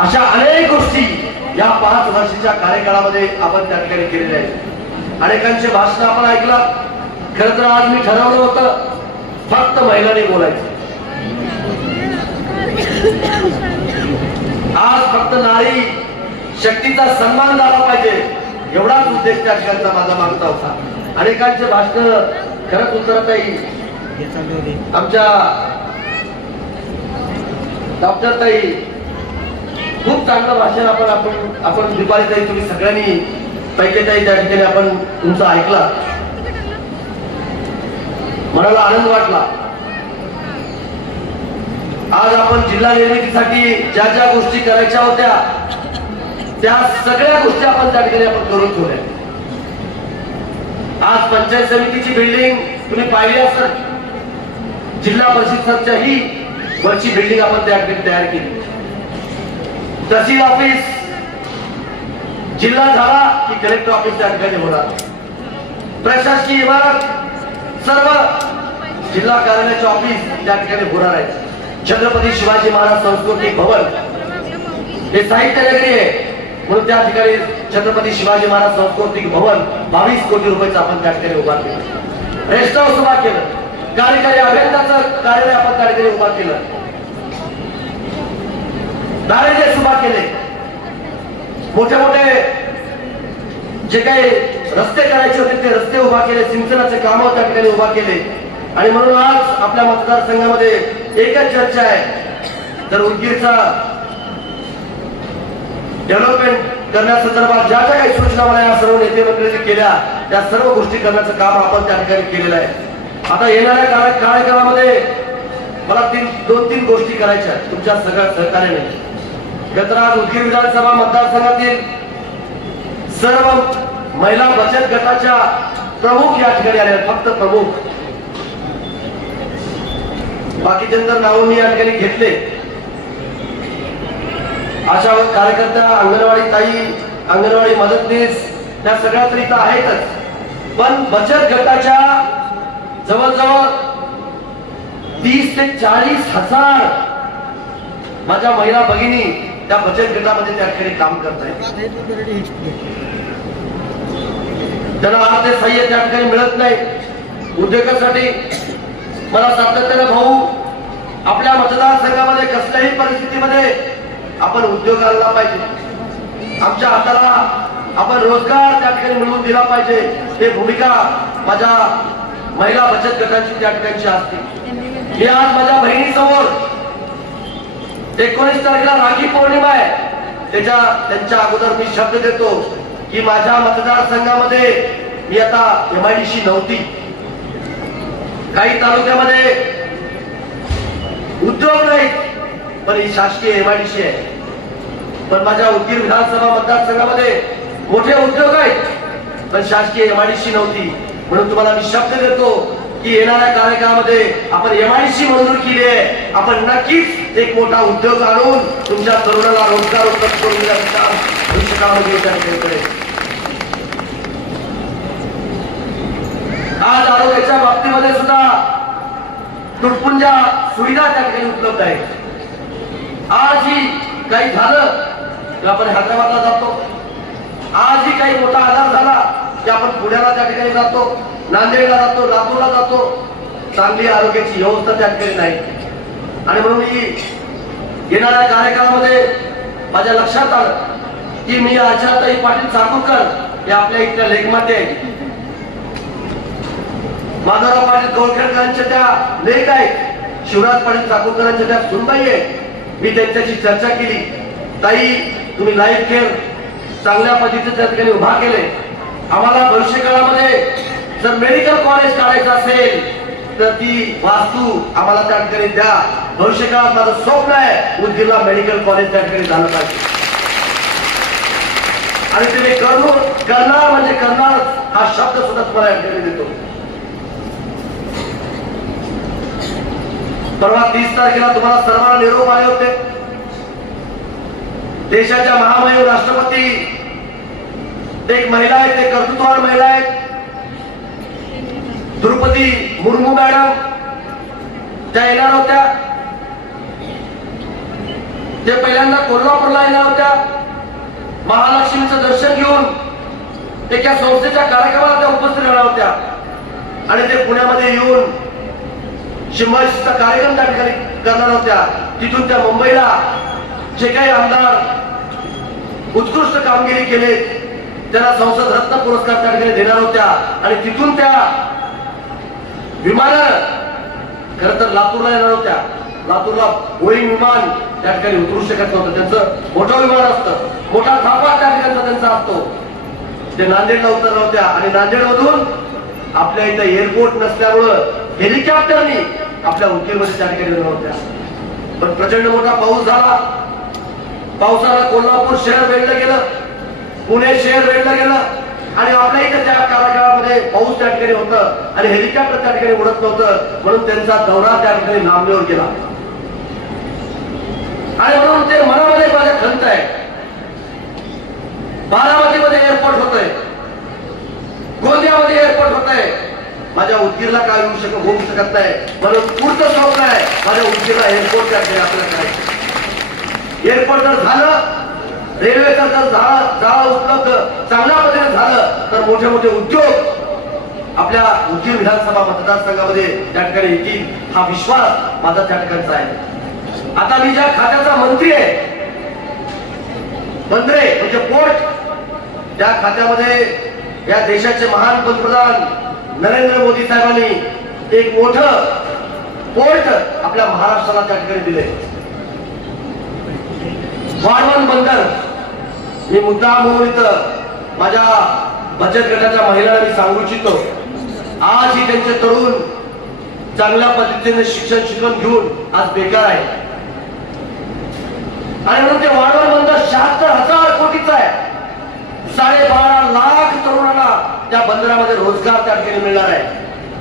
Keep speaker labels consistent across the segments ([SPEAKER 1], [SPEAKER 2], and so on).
[SPEAKER 1] अशा अनेक गोष्टी या पाच वर्षाच्या कार्यकाळामध्ये आपण त्या ठिकाणी केलेल्या आहेत. अनेकांचे भाषण आपण ऐकलं. खरं तर आज मी ठरवलं होतं फक्त महिलांनी बोलायचं. आज फक्त नारी शक्तीचा सन्मान झाला पाहिजे एवढाच उद्देश त्या ठिकाणचा माझा मागचा होता. अनेकांचे भाषण खरंच उतरत नाही आमच्या डॉक्टर ताई चांगलं भाषण आपण आपण आपण दुपारी तरी तुम्ही सगळ्यांनी पैकी ताई त्या ठिकाणी आपण तुमचं ऐकला. मनाला आनंद वाटला. आज आपण जिल्हा निर्मितीसाठी ज्या ज्या गोष्टी करायच्या होत्या त्या सगळ्या गोष्टी आपण त्या ठिकाणी आपण करून ठेवल्या. आज पंचायत समितीची बिल्डिंग तुम्ही पाहिली असेल. जिल्हा परिषदच्या ही वरची बिल्डिंग आपण त्या ठिकाणी तयार केली. तहसील ऑफिस. जिल्हा झाला की कलेक्टर ऑफिस त्या ठिकाणी होणार. प्रशासकीय इमारत सर्व जिल्हा कार्यालयाचे ऑफिस त्या ठिकाणी होणार आहे छत्रपती शिवाजी महाराज सांस्कृतिक भवन. हे साहित्य नगरी आहे. म्हणून त्या ठिकाणी छत्रपती शिवाजी महाराज सांस्कृतिक भवन बावीस कोटी रुपयाचं आपण त्या ठिकाणी उभा केलं. रेस्ट हाऊस उभा केलं. कार्यकारी अभियंताचं कार्यालय आपण त्या ठिकाणी उभा केलं. दारिद्र्य उभा केले. मोठे मोठे जे काही रस्ते करायचे होते ते रस्ते उभा केले सिंचनाचे काम त्या ठिकाणी उभा केले. आणि म्हणून आज आपल्या मतदारसंघामध्ये एकच चर्चा आहे. तर उदगीरचा डेव्हलपमेंट करण्यासंदर्भात ज्या ज्या काही सूचना मला या सर्व नेते मंडळींनी केल्या त्या सर्व गोष्टी करण्याचं काम आपण त्या ठिकाणी केलेलं आहे. आता येणाऱ्या काळ कार्यक्रमामध्ये मला तीन दोन तीन गोष्टी करायच्या तुमच्या सगळ्या सहकार्याने. गतराज उदगीर विधानसभा मतदारसंघातील सर्व महिला बचत गटाच्या प्रमुख या ठिकाणी आल्या फक्त प्रमुख. बाकीच्या नाव मी या ठिकाणी घेतले. अशा कार्यकर्त्या अंगणवाडी ताई अंगणवाडी मदतनीस त्या सगळ्या तरी तर आहेतच. पण बचत गटाच्या जवळजवळ तीस ते चाळीस हजार माझ्या महिला भगिनी त्या बचत गटामध्ये त्या ठिकाणी काम करत आहेत. त्यांना आर्थिक सहाय्य त्या ठिकाणी मिळत नाही. उद्योगासाठी मला सातत्याने भाऊ आपल्या मतदारसंघामध्ये कसल्याही परिस्थितीमध्ये आपण उद्योग आणला पाहिजे. आमच्या हाताला आपण रोजगार त्या ठिकाणी मिळवून दिला पाहिजे. हे भूमिका माझ्या महिला बचत गटाची त्या ठिकाणची असते. मी आज माझ्या बहिणीसमोर एकोणीस तारखेला राखी पौर्णिमा आहे. त्याच्या त्यांच्या अगोदर मी शब्द देतो की माझ्या मतदारसंघामध्ये मी आता एमआयडीसी नव्हती. काही तालुक्यामध्ये उद्योग नाहीत पण ही शासकीय एमआयडीसी आहे. पण माझ्या उदगीर विधानसभा मतदारसंघामध्ये मोठे उद्योग आहेत पण शासकीय एमआयडीसी नव्हती. म्हणून तुम्हाला मी शब्द देतो की येणाऱ्या कार्यकाळामध्ये आपण एमआयडीसी मंजूर केली आहे. आपण नक्कीच एक मोठा उद्योग आणून तुमच्या तरुणाला रोजगार उपलब्ध करून देण्याचं भविष्यकाळामध्ये आज आरोग्याच्या बाबतीमध्ये सुद्धा तुटपुंजा सुविधा त्या ठिकाणी उपलब्ध आहेत. आजही काही झालं की आपण हैदराबादला जातो. आजही काही मोठा आजार झाला की आपण पुण्याला त्या ठिकाणी जातो. नांदेडला जातो लातूरला जातो. चांगली आरोग्याची व्यवस्था त्या ठिकाणी नाही. आणि म्हणून मी येणाऱ्या कार्यकाळामध्ये माझ्या लक्षात आलं की मी आचारताई पाटील चाकूरकर हे आपल्या इथल्या लेखमाते माधवराव पाटील गोरखेडकरांच्या त्या लेख आहेत. शिवराज पाटील चाकूरकरांच्या त्या सुनबाई आहेत. मी त्यांच्याशी चर्चा केली. ताई तुम्ही लाईफ केअर चांगल्या पद्धतीने त्या ठिकाणी उभा केले. आम्हाला भविष्य काळामध्ये जर मेडिकल कॉलेज काढायचं असेल तर ती वास्तू आम्हाला त्या ठिकाणी द्या. भविष्यकाळात माझं स्वप्न आहे उदगीरला मेडिकल कॉलेज त्या ठिकाणी झालं पाहिजे. आणि ते करू करणार म्हणजे करणार हा शब्द सुद्धा तुम्हाला या ठिकाणी देतो. परवा तीस तारखेला तुम्हाला सर्वांना निरोप आले होते. देशाच्या महामहिम राष्ट्रपती एक महिला आहे ते कर्तृत्ववान महिला आहेत. द्रुपदी मुर्मू मॅडम त्या येणार होत्या. ते पहिल्यांदा कोल्हापूरला येणार होत्या. महालक्ष्मीचं दर्शन घेऊन एका संस्थेच्या कार्यक्रमाला त्या उपस्थित राहणार होत्या. आणि ते पुण्यामध्ये येऊन सिंहाशीचा कार्यक्रम त्या ठिकाणी करणार होत्या. तिथून त्या मुंबईला जे काही आमदार उत्कृष्ट कामगिरी केले त्याला संसद रत्न पुरस्कार त्या ठिकाणी देणार होत्या. आणि तिथून त्या विमानानं खर तर लातूरला येणार होत्या. लातूरला बोईंग विमान त्या ठिकाणी उतरू शकत नव्हतं. त्यांचं मोठं विमान असतं. मोठा थापा त्या ठिकाणचा त्यांचा असतो. ते नांदेडला उतरल्या होत्या. आणि नांदेड मधून आपल्या इथं एअरपोर्ट नसल्यामुळं हेलिकॉप्टरनी आपल्या उकेमध्ये त्या ठिकाणी येणार होत्या. पण प्रचंड मोठा पाऊस झाला. पावसाला कोल्हापूर शहर वेढलं गेलं. पुणे शहर वेढलं गेलं. आणि आपल्या इथे त्या काळामध्ये पाऊस त्या ठिकाणी होतं आणि हेलिकॉप्टर त्या ठिकाणी उडत नव्हतं म्हणून त्यांचा दौरा त्या ठिकाणी लांबणीवर गेला. आणि म्हणून ते मनामध्ये माझ्या खंत आहे. बारामतीमध्ये एअरपोर्ट होत आहे गोंदियामध्ये एअरपोर्ट होत आहे माझ्या उदगीरला काय होऊ शकत होऊ शकत नाही. म्हणून पुढचं स्वप्न आहे माझ्या उदगीरला एअरपोर्ट त्या ठिकाणी आपल्याला करायचं एअरपोर्ट जर झालं रेल्वेचा जर झालं उपलब्ध चांगल्या पद्धतीने झालं तर मोठे मोठे उद्योग आपल्या उज्जैन विधानसभा मतदारसंघामध्ये त्या ठिकाणी येतील हा विश्वास माझा त्या ठिकाणचा आहे. आता मी ज्या खात्याचा मंत्री आहे मंत्रे म्हणजे पोर्ट त्या खात्यामध्ये या देशाचे महान पंतप्रधान नरेंद्र मोदी साहेबांनी एक मोठ पोर्ट आपल्या महाराष्ट्राला त्या ठिकाणी दिले वाढवण बंदर. मी मुद्दा म्हणून इथं माझ्या बचत गटाच्या महिलांना मी सांगू इच्छितो आज ही त्यांचे तरुण चांगल्या पद्धतीने शिक्षण शिकवून घेऊन आज बेकार आहे आणि म्हणून ते वाढवण बंदर शहात्तर हजार कोटीचा आहे. साडेबारा लाख तरुणांना त्या बंदरामध्ये रोजगार त्या ठिकाणी मिळणार आहे.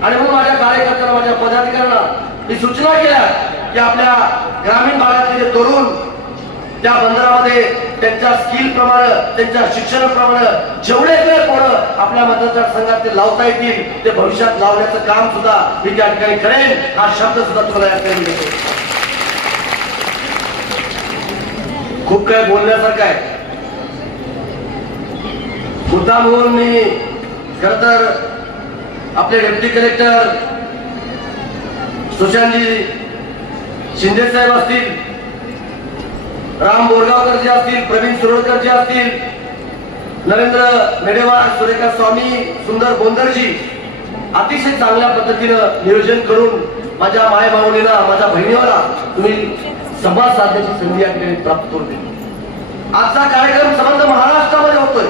[SPEAKER 1] आणि म्हणून माझ्या कार्यकर्त्यांना माझ्या पदाधिकाऱ्यांना मी सूचना केल्या की आपल्या ग्रामीण भागातले जे तरुण त्या बंदरामध्ये त्यांच्या स्किल प्रमाणे त्यांच्या शिक्षणाप्रमाणे जेवढे कोण पोरं आपल्या मतदारसंघात ते लावता येतील ते भविष्यात लावण्याचं काम सुद्धा मी त्या ठिकाणी करेन. हा शब्द सुद्धा तुम्हाला या ठिकाणी खूप काय बोलण्यासारखं आहे. मुद्दा म्हणून मी खर तर आपले डेप्युटी कलेक्टर सुशांतजी शिंदे साहेब असतील राम बोरगावकर जे असतील प्रवीण सुरळकर जे असतील नरेंद्र मेडेवार सुरेखा स्वामी सुंदर बोंदरजी अतिशय चांगल्या पद्धतीनं नियोजन करून माझ्या मायभावनीला माझ्या बहिणीला तुम्ही संवाद साधण्याची संधी या ठिकाणी प्राप्त करून दिली. आजचा कार्यक्रम समग्र महाराष्ट्रामध्ये होतोय.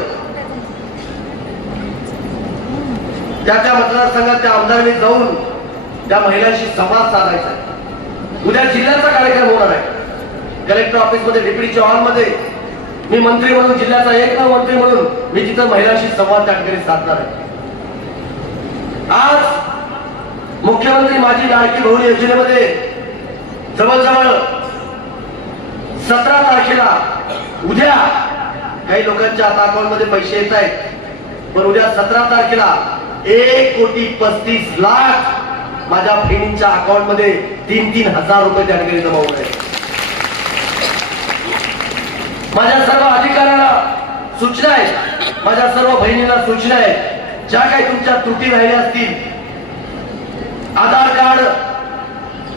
[SPEAKER 1] त्या त्या मतदारसंघात त्या आमदारांनी जाऊन त्या महिलांशी संवाद साधायचा उद्या जिल्ह्याचा कार्यक्रम होणार आहे. कलेक्टर ऑफिसमध्ये डेप्युटीच्या चौहानमध्ये मी मंत्री म्हणून जिल्ह्याचा एक मंत्री म्हणून मी तिथं महिलांशी संवाद त्या ठिकाणी साधणार आहे. आज मुख्यमंत्री माझी लाडकी बहू योजनेमध्ये जवळजवळ सतरा तारखेला उद्या काही लोकांच्या आता अकाउंटमध्ये पैसे येत आहेत पण उद्या सतरा तारखेला एक कोटी पस्तीस लाख माझ्या बहिणींच्या अकाउंटमध्ये तीन तीन हजार रुपये त्या ठिकाणी जमा होत आहेत. माझ्या सर्व अधिकाऱ्याला सूचना आहे माझ्या सर्व बहिणीला सूचना आहे ज्या काही तुमच्या त्रुटी राहिल्या असतील आधार कार्ड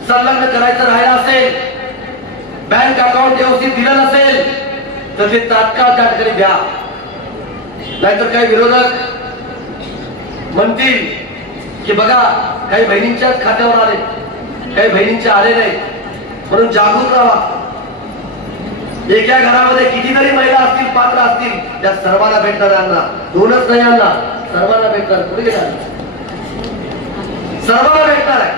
[SPEAKER 1] संलग्न करायचं राहिलं असेल बँक अकाउंट व्यवस्थित दिलं नसेल तर ते तात्काळ त्या ठिकाणी द्या. नाहीतर काही विरोधक म्हणतील की बघा काही बहिणींच्याच खात्यावर आले काही बहिणींचे आले नाही म्हणून जागरूक राहा. एका घरामध्ये कितीतरी महिला असतील पात्र असतील त्या सर्वांना भेटणार यांना दोनच नाही यांना सर्वांना भेटणार कुठे गेला. सर्वांना भेटणार आहे.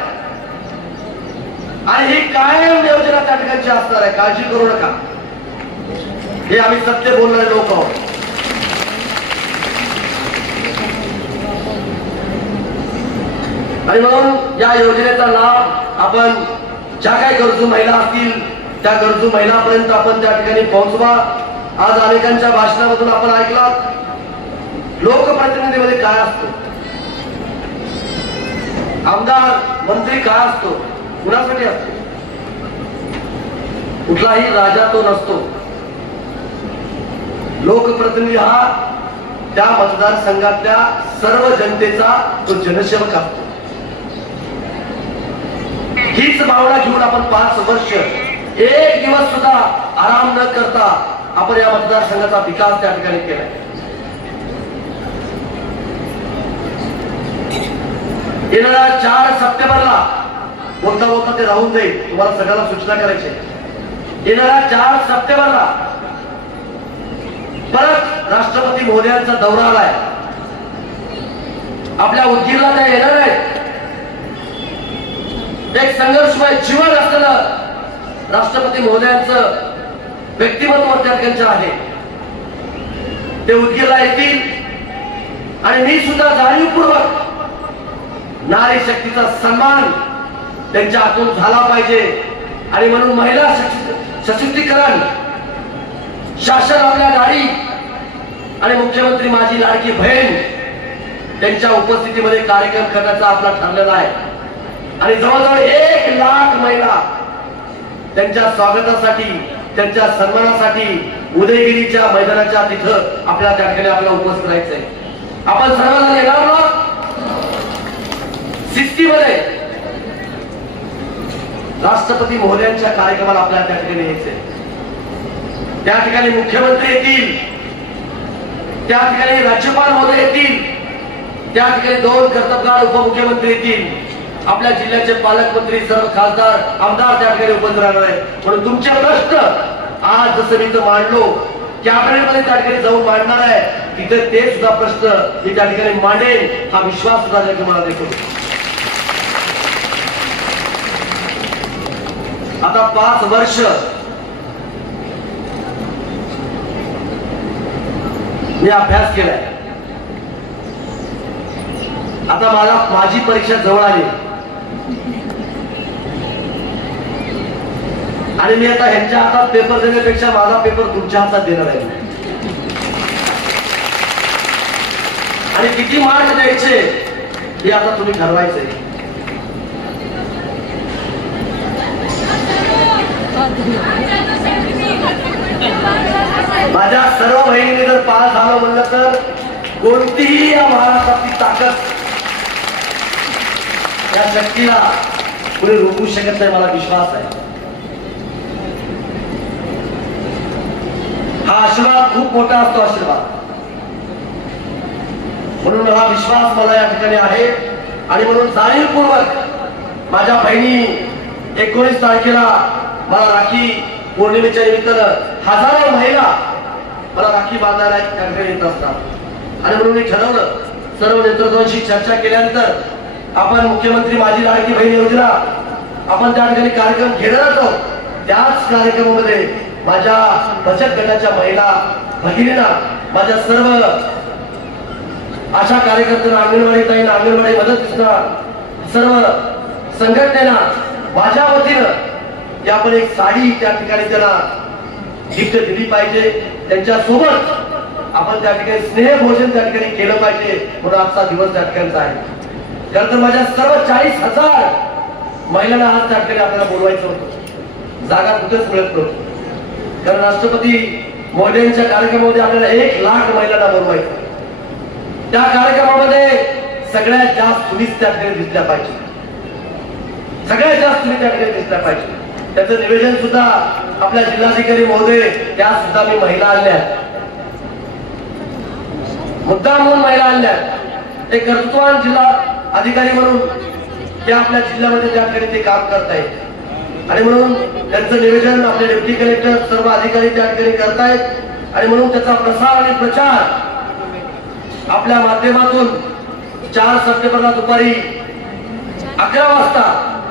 [SPEAKER 1] आणि ही कायम योजना त्या ठिकाणची असणार आहे. काळजी करू नका. हे आम्ही सत्य बोलणारे लोक आहोत. आणि म्हणून या योजनेचा लाभ आपण ज्या काही गरजू महिला असतील त्या गरजू महिलापर्यंत आपण त्या ठिकाणी पोहोचवा. आज अनेकांच्या भाषणामधून आपण ऐकला. लोकप्रतिनिधीमध्ये काय असतो? आमदार मंत्री काय असतो? कुणासाठी असतो? कुठलाही राजा तो नसतो. लोकप्रतिनिधी हा त्या मतदारसंघातल्या सर्व जनतेचा तो जनसेवक असतो. हीच भावना घेऊन आपण पाच वर्ष एक दिवस सुद्धा आराम न करता आपण या मतदारसंघाचा विकास त्या ठिकाणी केलाय. येणाऱ्या चार सप्टेंबरला बोलता बोलता ते राहून जाईल. तुम्हाला सगळ्यांना सूचना करायची येणाऱ्या चार सप्टेंबरला परत राष्ट्रपती मोदयांचा दौरा आलाय. आपल्या उदगीरला त्या येणार आहेत. एक संघर्षमय जीवन असलेलं राष्ट्रपती महोदयांचं व्यक्तिमत्व त्यांच्या आहे. ते उदगीरला येतील आणि मी सुद्धा जाणीवपूर्वक नारी शक्तीचा सन्मान त्यांच्या हातून झाला पाहिजे. आणि म्हणून महिला सशक्तीकरण शासन आपल्या गाडी आणि मुख्यमंत्री माझी लाडकी बहीण त्यांच्या उपस्थितीमध्ये कार्यक्रम करण्याचा आपला ठरलेला आहे. आणि जवळजवळ एक लाख महिला त्यांच्या स्वागतासाठी त्यांच्या सन्मानासाठी उदयगिरीच्या मैदानाच्या तिथं आपल्या त्या ठिकाणी आपल्याला उपस्थित राहायचंय. आपण सर्वांना येणार सिस्टीमध्ये. राष्ट्रपती महोदयांच्या कार्यक्रमाला आपल्याला त्या ठिकाणी यायचंय. त्या ठिकाणी मुख्यमंत्री येतील. त्या ठिकाणी राज्यपाल महोदय येतील. त्या ठिकाणी दोन कर्तबगार उपमुख्यमंत्री येतील. आपल्या जिल्ह्याचे पालकमंत्री सर्व खासदार आमदार त्या ठिकाणी उपस्थित राहणार आहेत. म्हणून तुमचे प्रश्न आज जसं मी इथं मांडलो कॅबिनेटमध्ये त्या ठिकाणी जाऊन मांडणार आहे तिथे ते सुद्धा प्रश्न मी त्या ठिकाणी मांडेल हा विश्वास सुद्धा त्या ठिकाणी मला देखील आता पाच वर्ष मी अभ्यास केलाय. आता मला माझी परीक्षा जवळ आली. आणि मी आता ह्यांच्या हातात पेपर देण्यापेक्षा माझा पेपर तुमच्या हातात देणार आहे. आणि किती मार्क द्यायचे हे आता तुम्ही ठरवायचे माझ्या सर्व बहिणीने जर पास झालं म्हणलं तर कोणतीही या महाराष्ट्रातली ताकद या शक्तीला कुणी रोखू शकत नाही मला विश्वास आहे. हा आशीर्वाद खूप मोठा असतो आशीर्वाद. म्हणून हा विश्वास मला या ठिकाणी आहे. आणि म्हणून जाणीवपूर्वक माझ्या बहिणी एकोणीस तारखेला मला राखी पौर्णिमेच्या निमित्तानं हजारो महिला मला राखी बांधायला त्या ठिकाणी येत असतात. आणि म्हणून मी ठरवलं सर्व नेतृत्वांशी चर्चा केल्यानंतर आपण मुख्यमंत्री माझी लाडकी बहीण योजना आपण त्या ठिकाणी कार्यक्रम घेणार आहोत. त्याच कार्यक्रमामध्ये माझ्या बचत गटाच्या महिला भगिनींना माझ्या सर्व अशा कार्यकर्त्यांना अंगणवाडी ताईंना अंगणवाडी मदत सर्व संघटनेना माझ्या वतीनं की आपण एक साडी त्या ठिकाणी त्यांना गिफ्ट दिली पाहिजे. त्यांच्यासोबत आपण त्या ठिकाणी स्नेह भोजन त्या ठिकाणी केलं पाहिजे म्हणून आजचा दिवस त्या ठिकाणचा आहे. त्यानंतर तर माझ्या सर्व चाळीस हजार महिलांना आज त्या ठिकाणी आपल्याला बोलवायचं होतं. जागा कुठेच मिळत नव्हती. कारण राष्ट्रपती मोदींच्या कार्यक्रमामध्ये आपल्याला एक लाख महिलांना बोलवायचं त्या कार्यक्रमामध्ये सगळ्यात जास्त तुम्हीच त्या दिसल्या पाहिजे. सगळ्यात जास्त तुम्ही त्याकडे दिसल्या पाहिजे. त्याचं निवेदन सुद्धा आपल्या जिल्हाधिकारी महोदय त्या सुद्धा मी महिला आणल्या मुद्दा म्हणून महिला आणल्या ते कर्तृत्वान जिल्हा अधिकारी म्हणून ते आपल्या जिल्ह्यामध्ये त्या ठिकाणी ते काम करतायत. आणि म्हणून त्यांचं निवेदन आपले डेप्टी कलेक्टर सर्व अधिकारी त्या ठिकाणी करतायत. आणि म्हणून त्याचा प्रसार आणि प्रचार आपल्या माध्यमातून चार सप्टेंबरला दुपारी अकरा वाजता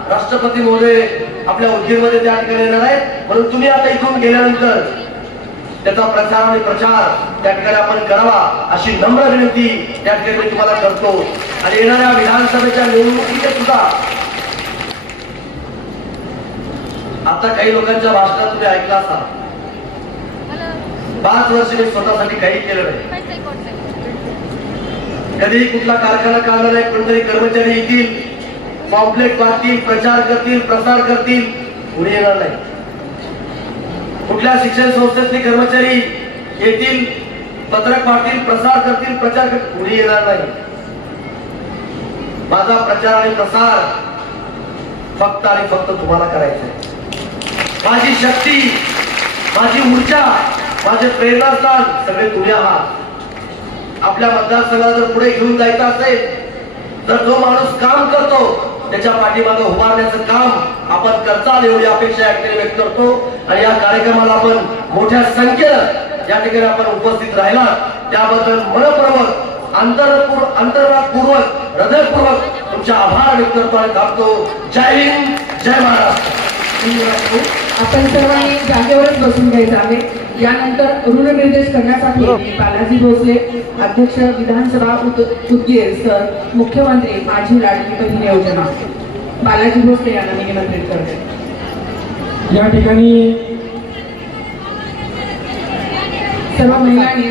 [SPEAKER 1] राष्ट्रपती महोदय आपल्या उद्योगमध्ये त्या ठिकाणी येणार आहेत. म्हणून तुम्ही आता इथून गेल्यानंतर त्याचा प्रचार आणि प्रचार त्या ठिकाणी आपण करावा अशी नम्र विनंती त्या ठिकाणी मी तुम्हाला करतो. आणि येणाऱ्या विधानसभेच्या निवडणुकीचे सुद्धा आता काही लोकांच्या भाषणात तुम्ही ऐकला असाल. पाच वर्ष मी स्वतःसाठी काही केलं नाही. कधीही कुठला कारखाना काढला नाही कोणतरी कर्मचारी येतील पॉम्पलेट पाहतील प्रचार करतील प्रसार करतील पुढे येणार नाही. कुठल्या शिक्षण संस्थेतले कर्मचारी येतील पत्रक पाठतील प्रसार करतील प्रचार करतील कुणी येणार नाही. माझा प्रचार आणि प्रसार फक्त आणि फक्त तुम्हाला करायचं आहे माझी शक्ती माझी ऊर्जा माझे प्रेरणास्थान सगळे तुम्ही आहात आपल्या मतदारसंघाला जर पुढे घेऊन जायचं असेल तर जो माणूस काम करतो त्याच्या पाठीमागे उभारण्याचं काम आपण करताल एवढी अपेक्षा या ठिकाणी व्यक्त करतो. आणि या कार्यक्रमाला आपण मोठ्या संख्येनं या ठिकाणी आपण उपस्थित राहिला त्याबद्दल मनपूर्वक अंतरपूर्वक अंतर्भागपूर्वक हृदयपूर्वक तुमचे आभार व्यक्त करतो आणि थांबतो. जय हिंद जय महाराष्ट्र.
[SPEAKER 2] आपण सर्वांनी जागेवरच बसून घ्यायचं आहे. यानंतर ऋणनिर्देश करण्यासाठी बालाजी भोसले अध्यक्ष विधानसभा उद- उदगीर सर मुख्यमंत्री माझी लाडकी बहीण योजना बालाजी भोसले यांना मी निमंत्रित करते.
[SPEAKER 3] या ठिकाणी
[SPEAKER 2] सर्व महिलांनी